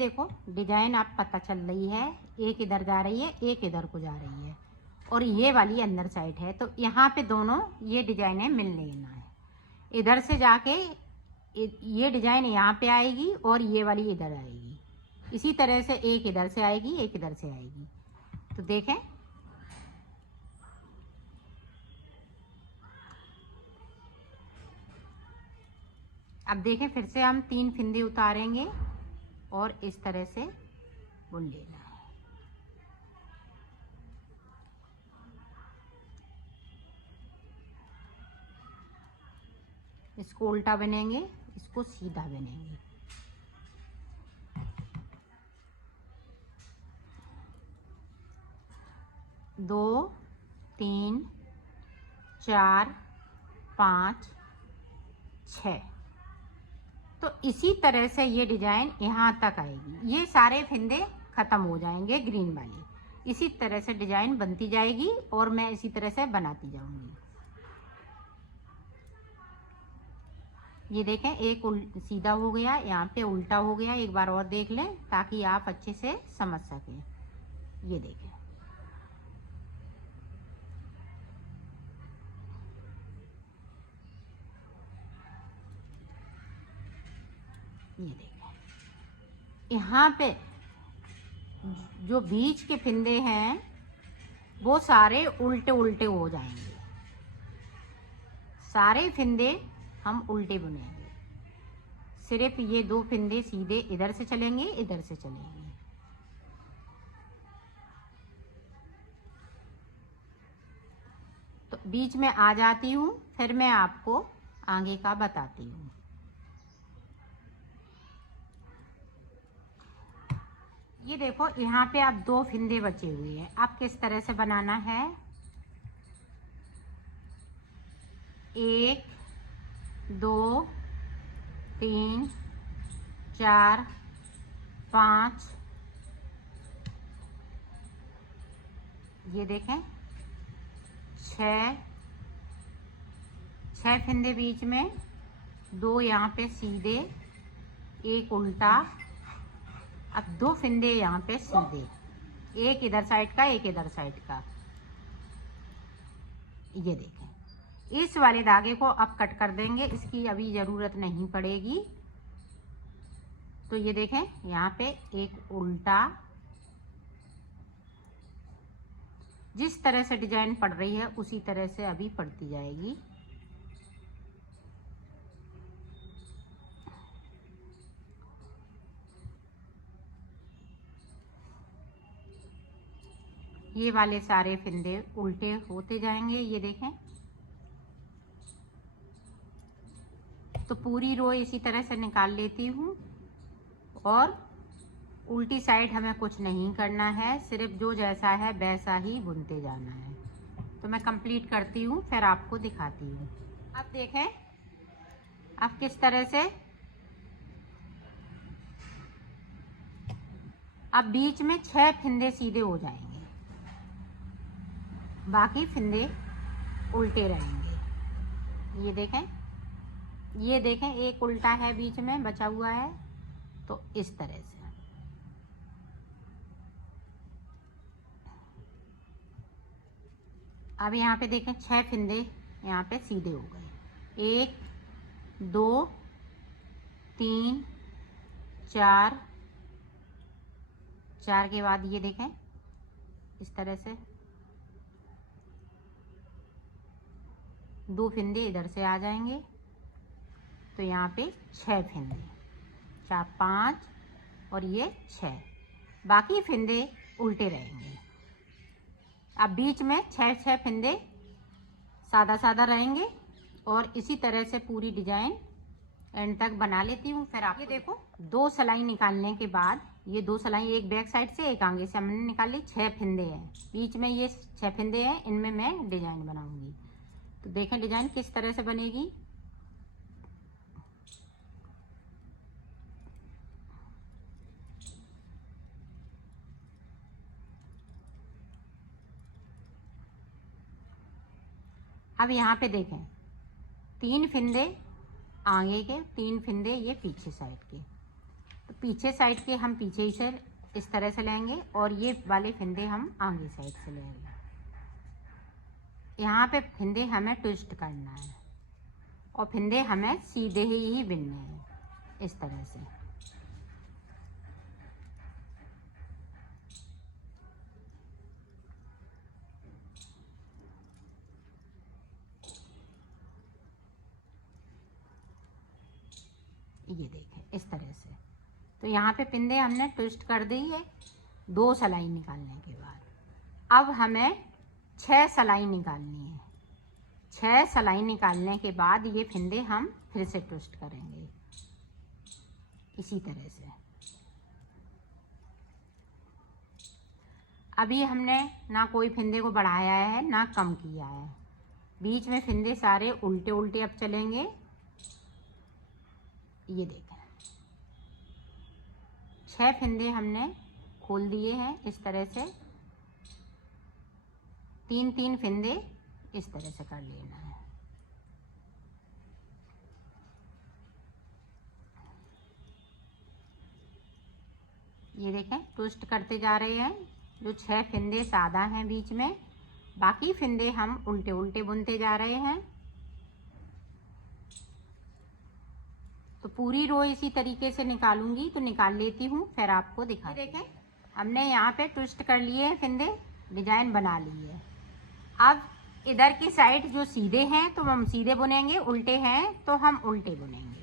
देखो डिजाइन आप पता चल रही है, एक इधर जा रही है, एक इधर को जा रही है, और ये वाली अंदर साइड है। तो यहाँ पे दोनों ये डिजाइनें मिल लेना है। इधर से जाके ये डिजाइन यहाँ पे आएगी और ये वाली इधर आएगी। इसी तरह से एक इधर से आएगी, एक इधर से आएगी। तो देखें, अब देखें फिर से हम 3 फिंदे उतारेंगे और इस तरह से बुन लेना है। इसको उल्टा बनेंगे, इसको सीधा बनेंगे। दो, 3, 4, 5, 6। तो इसी तरह से ये डिजाइन यहाँ तक आएगी। ये सारे फिंदे खत्म हो जाएंगे ग्रीन वाले। इसी तरह से डिजाइन बनती जाएगी और मैं इसी तरह से बनाती जाऊंगी। ये देखें, एक सीधा हो गया, यहाँ पे उल्टा हो गया। एक बार और देख लें ताकि आप अच्छे से समझ सकें। ये देखें, ये देखें, यहाँ पे जो बीच के फिंदे हैं वो सारे उल्टे उल्टे हो जाएंगे। सारे फिंदे हम उल्टे बुनेंगे। सिर्फ ये 2 फिंदे सीधे इधर से चलेंगे, इधर से चलेंगे। तो बीच में आ जाती हूँ, फिर मैं आपको आगे का बताती हूँ। ये देखो, यहाँ पे आप 2 फिंदे बचे हुए हैं। आप किस तरह से बनाना है, 1, 2, 3, 4, 5, ये देखें 6 फिंदे बीच में, 2 यहाँ पे सीधे, एक उल्टा। अब 2 फिंदे यहाँ पे सीधे, एक इधर साइड का, एक इधर साइड का। ये देखें, इस वाले धागे को अब कट कर देंगे, इसकी अभी ज़रूरत नहीं पड़ेगी। तो ये देखें, यहाँ पे एक उल्टा। जिस तरह से डिजाइन पड़ रही है उसी तरह से अभी पड़ती जाएगी। ये वाले सारे फिंदे उल्टे होते जाएंगे। ये देखें, तो पूरी रो इसी तरह से निकाल लेती हूँ और उल्टी साइड हमें कुछ नहीं करना है, सिर्फ जो जैसा है वैसा ही बुनते जाना है। तो मैं कंप्लीट करती हूँ, फिर आपको दिखाती हूँ। अब देखें, अब किस तरह से अब बीच में 6 फिंदे सीधे हो जाएंगे, बाकी फिंदे उल्टे रहेंगे। ये देखें, एक उल्टा है बीच में बचा हुआ है। तो इस तरह से अब यहाँ पे देखें 6 फिंदे यहाँ पे सीधे हो गए। 1, 2, 3, 4 के बाद ये देखें इस तरह से 2 फिंदे इधर से आ जाएंगे। तो यहाँ पे 6 फिंदे, 4, 5 और ये 6, बाकी फिंदे उल्टे रहेंगे। अब बीच में 6 फिंदे सादा सादा रहेंगे और इसी तरह से पूरी डिजाइन एंड तक बना लेती हूँ। फिर आप ये देखो, 2 सिलाई निकालने के बाद, ये 2 सिलाई एक बैक साइड से एक आगे से हमने निकाल ली। 6 फिंदे हैं बीच में, ये 6 फिंदे हैं, इनमें मैं डिजाइन बनाऊंगी। तो देखें डिजाइन किस तरह से बनेगी। अब यहाँ पे देखें, 3 फिंदे आगे के, 3 फिंदे ये पीछे साइड के। तो पीछे साइड के हम पीछे से इस तरह से लेंगे और ये वाले फिंदे हम आगे साइड से लेंगे। यहाँ पे फिंदे हमें ट्विस्ट करना है और फिंदे हमें सीधे ही बिनने हैं इस तरह से। ये देखें इस तरह से। तो यहाँ पे फिंदे हमने ट्विस्ट कर दी है 2 सिलाई निकालने के बाद। अब हमें 6 सिलाई निकालनी है। 6 सिलाई निकालने के बाद ये फिंदे हम फिर से ट्विस्ट करेंगे इसी तरह से। अभी हमने ना कोई फिंदे को बढ़ाया है ना कम किया है, बीच में फिंदे सारे उल्टे उल्टे अब चलेंगे। ये देखें 6 फिंदे हमने खोल दिए हैं इस तरह से। 3-3 फिंदे इस तरह से कर लेना है। ये देखें ट्विस्ट करते जा रहे हैं। जो 6 फिंदे सादा हैं बीच में, बाकी फिंदे हम उल्टे उल्टे बुनते जा रहे हैं। तो पूरी रो इसी तरीके से निकालूंगी, तो निकाल लेती हूँ फिर आपको दिखा। देखें हमने यहाँ पे ट्विस्ट कर लिए हैं फिंदे, डिजाइन बना ली है। अब इधर की साइड जो सीधे हैं तो हम सीधे बुनेंगे, उल्टे हैं तो हम उल्टे बुनेंगे।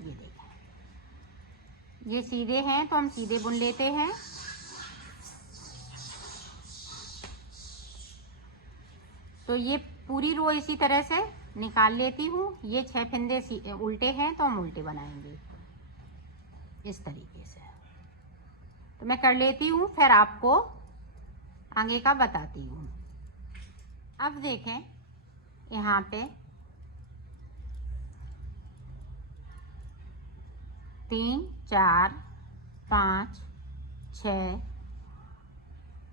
ये देखें ये सीधे हैं तो हम सीधे बुन लेते हैं। तो ये पूरी रो इसी तरह से निकाल लेती हूँ। ये 6 फिंदे उल्टे हैं तो हम उल्टे बनाएंगे इस तरीके से। तो मैं कर लेती हूँ फिर आपको आगे का बताती हूँ। अब देखें यहाँ पे 3 4 5 6।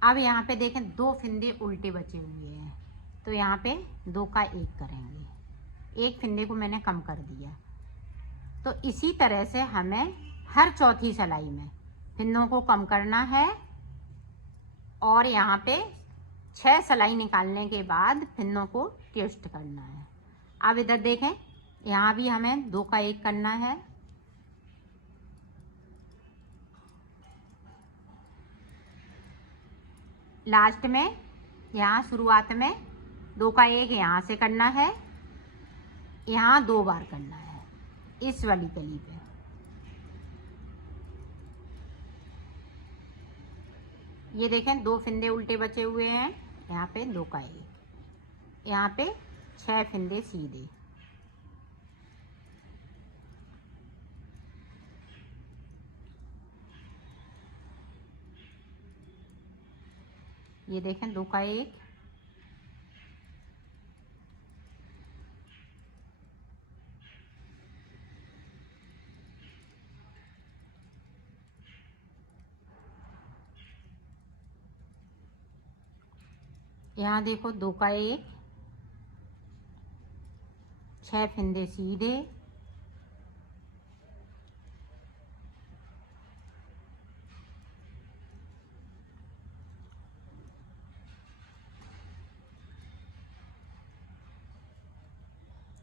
अब यहाँ पे देखें 2 फिंदे उल्टे बचे हुए हैं, तो यहाँ पे 2 का 1 करेंगे। 1 फिंदे को मैंने कम कर दिया। तो इसी तरह से हमें हर चौथी सिलाई में फिंदों को कम करना है और यहाँ पे 6 सिलाई निकालने के बाद फिंदों को ट्विस्ट करना है। अब इधर देखें यहाँ भी हमें 2 का 1 करना है। लास्ट में यहाँ शुरुआत में 2 का 1 यहाँ से करना है, यहाँ 2 बार करना है इस वाली कली पे। ये देखें 2 फिंदे उल्टे बचे हुए हैं, यहाँ पे 2 का 1, यहाँ पे 6 फिंदे सीधे। ये देखें 2 का 1, यहाँ देखो 2 का 1, 6 फिंदे सीधे,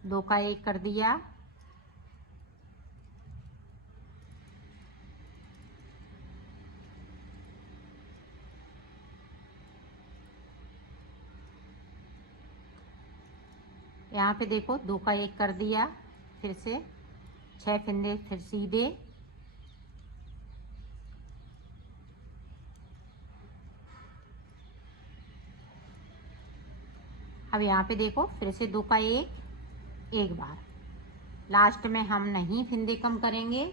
दो का 1 कर दिया। यहाँ पे देखो 2 का 1 कर दिया, फिर से 6 फिंदे फिर सीधे, अब यहाँ पे देखो फिर से 2 का 1 एक बार। लास्ट में हम नहीं फिंदे कम करेंगे,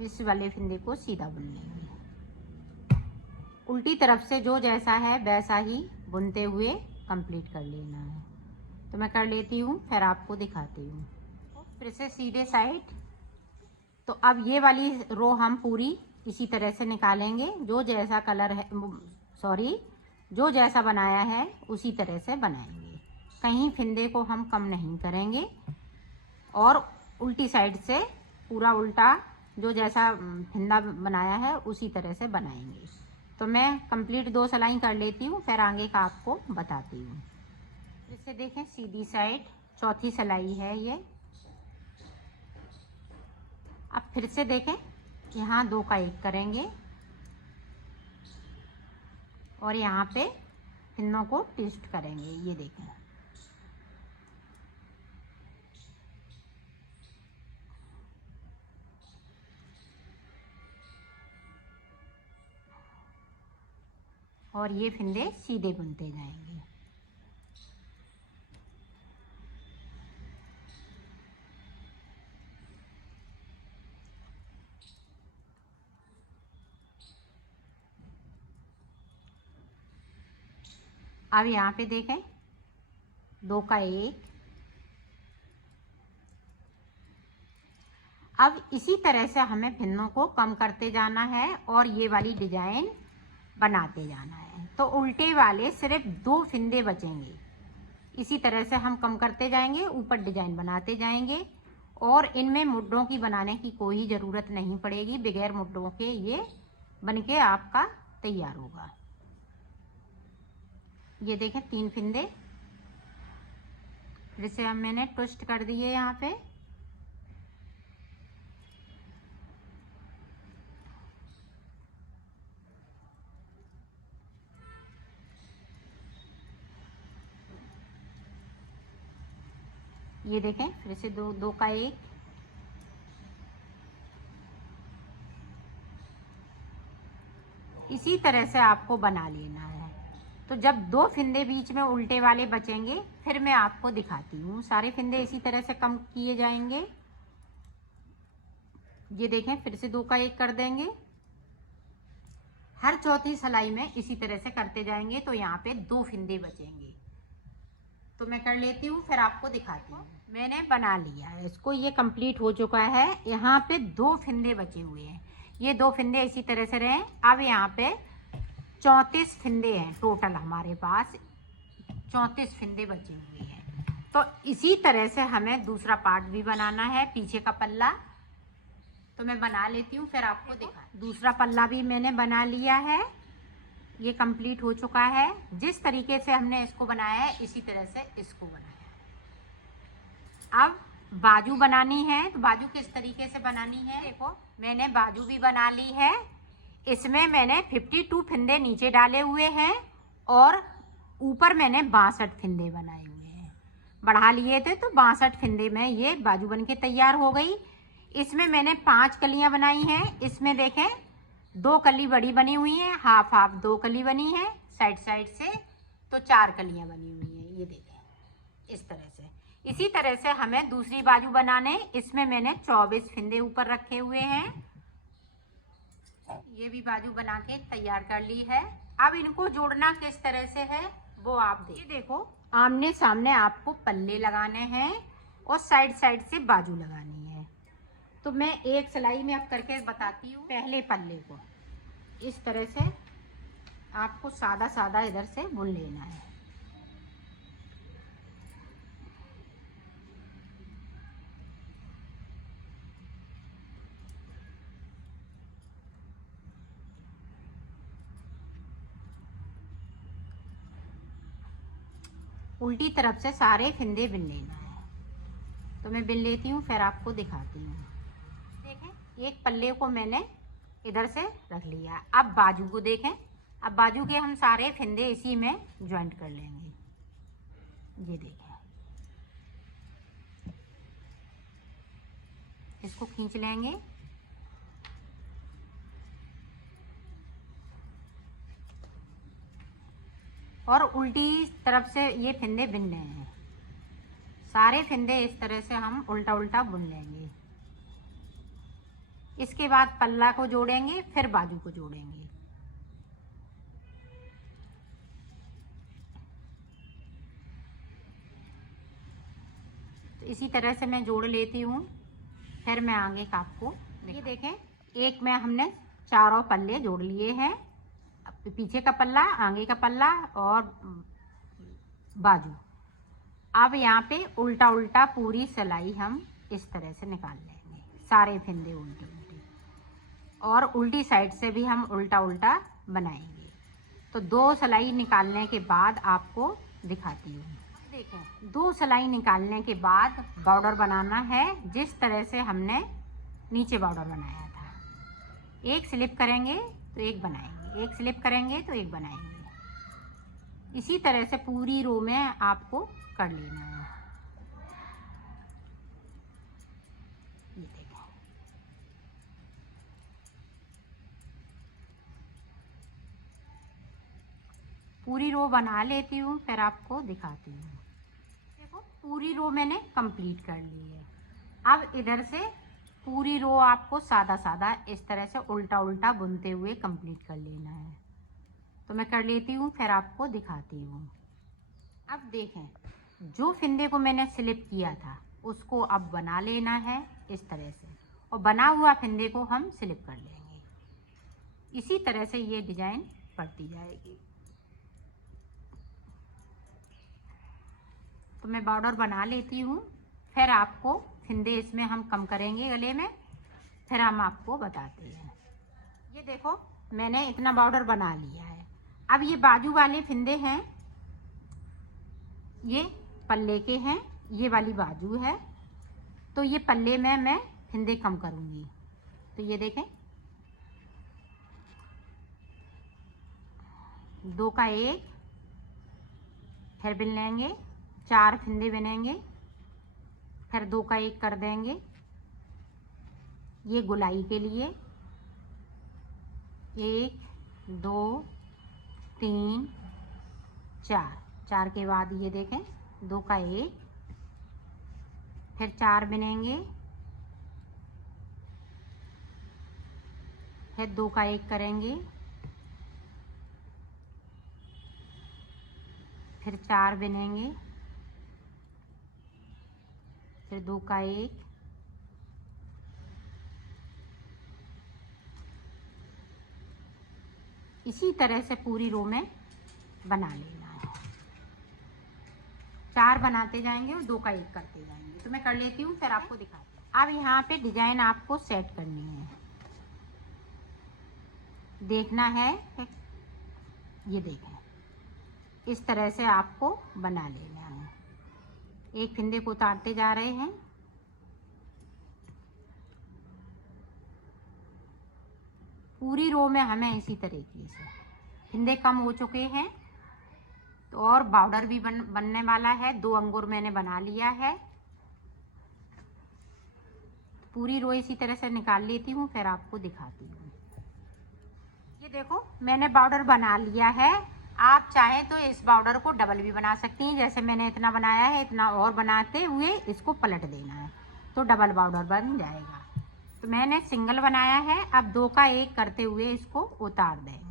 इस वाले फिंदे को सीधा बुन लेंगे। उल्टी तरफ से जो जैसा है वैसा ही बुनते हुए कंप्लीट कर लेना है। तो मैं कर लेती हूँ फिर आपको दिखाती हूँ। फिर से सीधे साइड। तो अब ये वाली रो हम पूरी इसी तरह से निकालेंगे, जो जैसा कलर है जो जैसा बनाया है उसी तरह से बनाएंगे। कहीं फिंदे को हम कम नहीं करेंगे और उल्टी साइड से पूरा उल्टा जो जैसा फिंदा बनाया है उसी तरह से बनाएंगे। तो मैं कंप्लीट 2 सिलाई कर लेती हूँ, फिर आगे का आपको बताती हूँ। जैसे देखें सीधी साइड चौथी सिलाई है ये। अब फिर से देखें, यहाँ 2 का 1 करेंगे और यहाँ पे फिंदों को ट्विस्ट करेंगे। ये देखें, और ये फिंदे सीधे बुनते जाएंगे। अब यहाँ पे देखें 2 का 1। अब इसी तरह से हमें फिंदों को कम करते जाना है और ये वाली डिजाइन बनाते जाना है। तो उल्टे वाले सिर्फ 2 फिंदे बचेंगे। इसी तरह से हम कम करते जाएंगे, ऊपर डिजाइन बनाते जाएंगे और इनमें मुड्डों की बनाने की कोई ज़रूरत नहीं पड़ेगी। बगैर मुड्डों के ये बनके आपका तैयार होगा। ये देखें 3 फिंदे फिर से अब मैंने ट्विस्ट कर दिए यहाँ पे। ये देखें फिर से 2 का 1। इसी तरह से आपको बना लेना है। तो जब 2 फिंदे बीच में उल्टे वाले बचेंगे फिर मैं आपको दिखाती हूँ। सारे फिंदे इसी तरह से कम किए जाएंगे। ये देखें फिर से 2 का 1 कर देंगे। हर चौथी सिलाई में इसी तरह से करते जाएंगे तो यहाँ पे 2 फिंदे बचेंगे। तो मैं कर लेती हूँ, फिर आपको दिखाती हूँ। मैंने बना लिया है इसको, ये कंप्लीट हो चुका है। यहाँ पे 2 फिंदे बचे हुए हैं। ये 2 फिंदे इसी तरह से रहे। अब यहाँ पे 34 फिंदे हैं टोटल, हमारे पास 34 फिंदे बचे हुए हैं। तो इसी तरह से हमें दूसरा पार्ट भी बनाना है, पीछे का पल्ला। तो मैं बना लेती हूँ, फिर आपको दिखा। दूसरा पल्ला भी मैंने बना लिया है, ये कंप्लीट हो चुका है। जिस तरीके से हमने इसको बनाया है इसी तरह से इसको बनाया है। अब बाजू बनानी है। तो बाजू किस तरीके से बनानी है, देखो मैंने बाजू भी बना ली है। इसमें मैंने 52 फिंदे नीचे डाले हुए हैं और ऊपर मैंने 62 फिंदे बनाए हुए हैं। बढ़ा लिए थे तो 62 फिंदे में ये बाजू बन के तैयार हो गई। इसमें मैंने 5 कलियां बनाई हैं। इसमें देखें 2 कली बड़ी बनी हुई हैं, हाफ हाफ 2 कली बनी है साइड साइड से, तो 4 कलियां बनी हुई हैं। ये देखें इस तरह से। इसी तरह से हमें दूसरी बाजू बनाने, इसमें मैंने 24 फिंदे ऊपर रखे हुए हैं। ये भी बाजू बना के तैयार कर ली है। अब इनको जोड़ना किस तरह से है वो आप देखो। आमने सामने आपको पल्ले लगाने हैं और साइड साइड से बाजू लगानी है। तो मैं एक सिलाई में अब करके बताती हूँ। पहले पल्ले को इस तरह से आपको सादा सादा इधर से बुन लेना है। उल्टी तरफ से सारे फिंदे बिन लेना है। तो मैं बिन लेती हूँ, फिर आपको दिखाती हूँ। देखें एक पल्ले को मैंने इधर से रख लिया। अब बाजू को देखें। अब बाजू के हम सारे फिंदे इसी में ज्वाइंट कर लेंगे। ये देखें, इसको खींच लेंगे और उल्टी तरफ से ये फिंदे बिनने हैं। सारे फिंदे इस तरह से हम उल्टा उल्टा बुन लेंगे। इसके बाद पल्ला को जोड़ेंगे, फिर बाजू को जोड़ेंगे। तो इसी तरह से मैं जोड़ लेती हूँ, फिर मैं आगे का आपको ये देखें। एक में हमने चारों पल्ले जोड़ लिए हैं, पीछे का पल्ला, आगे का पल्ला और बाजू। अब यहाँ पे उल्टा उल्टा पूरी सिलाई हम इस तरह से निकाल लेंगे सारे फंदे उल्टे उल्टे, और उल्टी साइड से भी हम उल्टा उल्टा बनाएंगे। तो 2 सिलाई निकालने के बाद आपको दिखाती हूँ। देखें, 2 सिलाई निकालने के बाद बॉर्डर बनाना है जिस तरह से हमने नीचे बॉर्डर बनाया था। एक स्लिप करेंगे तो एक बनाएंगे, एक स्लिप करेंगे तो एक बनाएंगे। इसी तरह से पूरी रो में आपको कर लेना है। ये देखें, पूरी रो बना लेती हूँ फिर आपको दिखाती हूँ। देखो, पूरी रो मैंने कंप्लीट कर ली है। अब इधर से पूरी रो आपको सादा सादा इस तरह से उल्टा उल्टा बुनते हुए कंप्लीट कर लेना है। तो मैं कर लेती हूँ फिर आपको दिखाती हूँ। अब देखें, जो फंदे को मैंने स्लिप किया था उसको अब बना लेना है इस तरह से, और बना हुआ फंदे को हम स्लिप कर लेंगे। इसी तरह से ये डिजाइन बढ़ती जाएगी। तो मैं बॉर्डर बना लेती हूँ, फिर आपको फंदे इसमें हम कम करेंगे गले में, फिर हम आपको बताते हैं। ये देखो, मैंने इतना बॉर्डर बना लिया है। अब ये बाजू वाले फंदे हैं, ये पल्ले के हैं, ये वाली बाजू है, तो ये पल्ले में मैं फंदे कम करूँगी। तो ये देखें, 2 का 1, फिर बिन लेंगे, 4 फंदे बिनेंगे, फिर 2 का 1 कर देंगे। ये गुलाई के लिए 1 2 3 4, 4 के बाद ये देखें 2 का 1, फिर 4 बिनेंगे, फिर 2 का 1 करेंगे, फिर 4 बिनेंगे, फिर 2 का 1, इसी तरह से पूरी रो में बना लेना है। 4 बनाते जाएंगे और 2 का 1 करते जाएंगे। तो मैं कर लेती हूँ फिर आपको दिखाती हूँ। अब यहाँ पे डिजाइन आपको सेट करनी है, देखना है। ये देखें, इस तरह से आपको बना लेना है। एक फंदे को उतारते जा रहे हैं, पूरी रो में हमें इसी तरीके से। फंदे कम हो चुके हैं तो और बॉर्डर भी बनने वाला है। 2 अंगूर मैंने बना लिया है। पूरी रो इसी तरह से निकाल लेती हूँ, फिर आपको दिखाती हूँ। ये देखो, मैंने बॉर्डर बना लिया है। आप चाहें तो इस बॉर्डर को डबल भी बना सकती हैं। जैसे मैंने इतना बनाया है, इतना और बनाते हुए इसको पलट देना है तो डबल बॉर्डर बन जाएगा। तो मैंने सिंगल बनाया है। अब 2 का 1 करते हुए इसको उतार देंगे।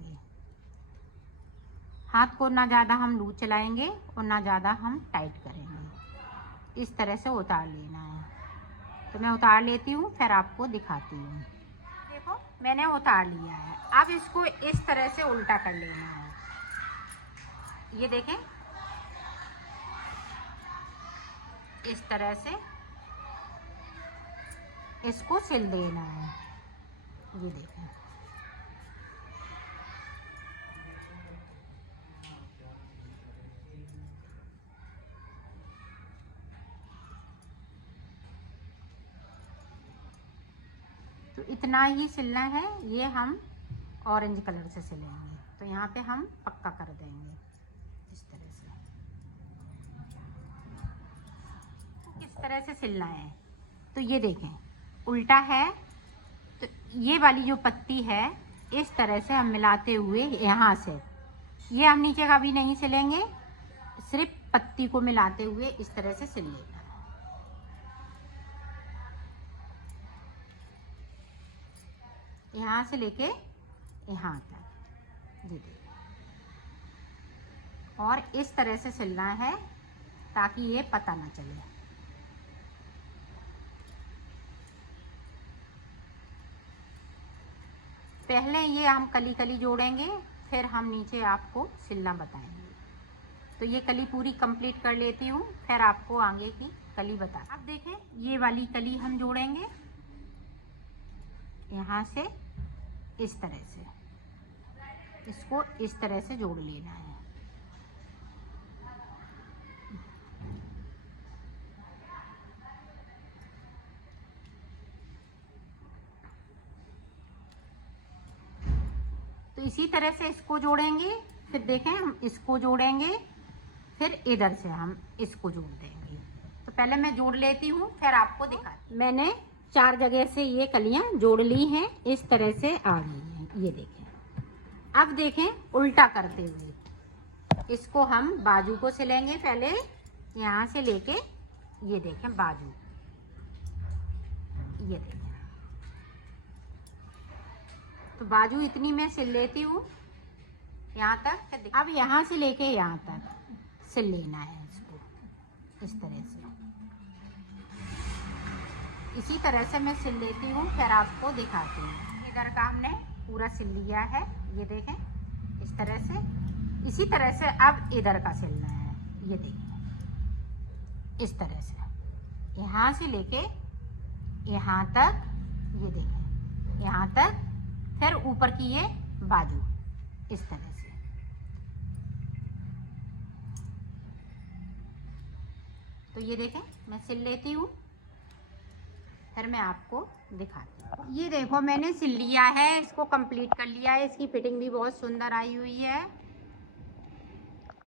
हाथ को ना ज़्यादा हम लूज चलाएंगे और ना ज़्यादा हम टाइट करेंगे। इस तरह से उतार लेना है। तो मैं उतार लेती हूँ, फिर आपको दिखाती हूँ। देखो, मैंने उतार लिया है। अब इसको इस तरह से उल्टा कर लेना है। ये देखें, इस तरह से इसको सिल देना है। ये देखें, तो इतना ही सिलना है। ये हम ऑरेंज कलर से सिलेंगे, तो यहाँ पे हम पक्का कर देंगे इस तरह से। तो किस तरह से सिलना है, तो ये देखें, उल्टा है तो ये वाली जो पत्ती है इस तरह से हम मिलाते हुए यहाँ से, ये हम नीचे का भी नहीं सिलेंगे, सिर्फ पत्ती को मिलाते हुए इस तरह से सिल लेना है। यहाँ से लेके यहाँ तक, ये देखिए, और इस तरह से सिलना है ताकि ये पता ना चले। पहले ये हम कली कली जोड़ेंगे, फिर हम नीचे आपको सिलना बताएंगे। तो ये कली पूरी कंप्लीट कर लेती हूँ, फिर आपको आगे की कली बता। अब देखें ये वाली कली हम जोड़ेंगे यहाँ से इस तरह से, इसको इस तरह से जोड़ लेना है। तो इसी तरह से इसको जोड़ेंगे, फिर देखें हम इसको जोड़ेंगे, फिर इधर से हम इसको जोड़ देंगे। तो पहले मैं जोड़ लेती हूँ, फिर आपको दिखाती हूँ। मैंने 4 जगह से ये कलियां जोड़ ली हैं, इस तरह से आ गई हैं, ये देखें। अब देखें उल्टा करते हुए इसको हम बाजू को सिलेंगे। पहले यहाँ से लेके ये देखें बाजू, ये देखें। तो बाजू इतनी मैं सिल लेती हूँ यहाँ तक। अब यहाँ से लेके यहाँ तक सिल लेना है इसको इस तरह से। इसी तरह से मैं सिल लेती हूँ, फिर आपको दिखाती हूँ। इधर का हमने पूरा सिल लिया है, ये देखें इस तरह से। इसी तरह से अब इधर का सिलना है, ये देखें इस तरह से, यहाँ से लेके यहाँ तक, ये देखें यहाँ तक, फिर ऊपर की ये बाजू इस तरह से। तो ये देखें मैं सिल लेती हूँ, फिर मैं आपको दिखाती हूँ। ये देखो मैंने सिल लिया है, इसको कंप्लीट कर लिया है। इसकी फिटिंग भी बहुत सुंदर आई हुई है।